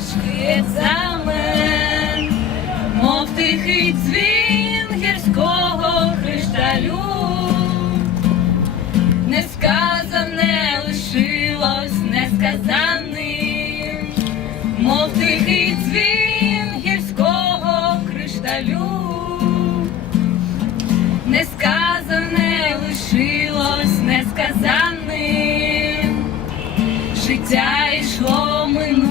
пташки екзамен, мов тихий дзвін гірського кришталю, несказане лишилось, несказаним, мов тихий дзвін гірського кришталю, несказане лишилось, несказаним. Життя йшло минуло.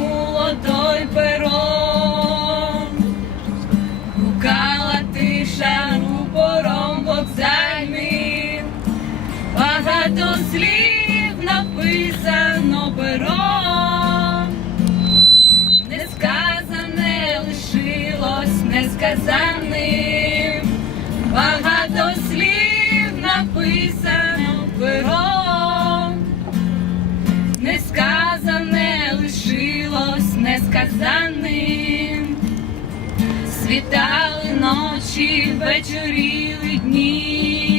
Багато слів написано перо, несказане лишилось несказаним, багато слів написано перо, несказане лишилось несказаним, світали ночі, вечоріли дні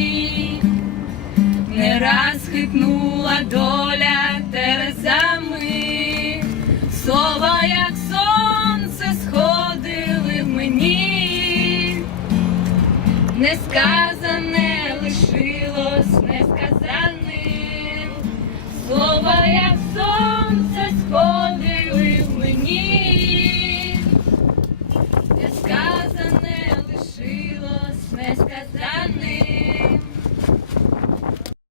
не раз хитнула доля терезами, слова, як сонце, сходили в мені, несказане лишилось, несказане.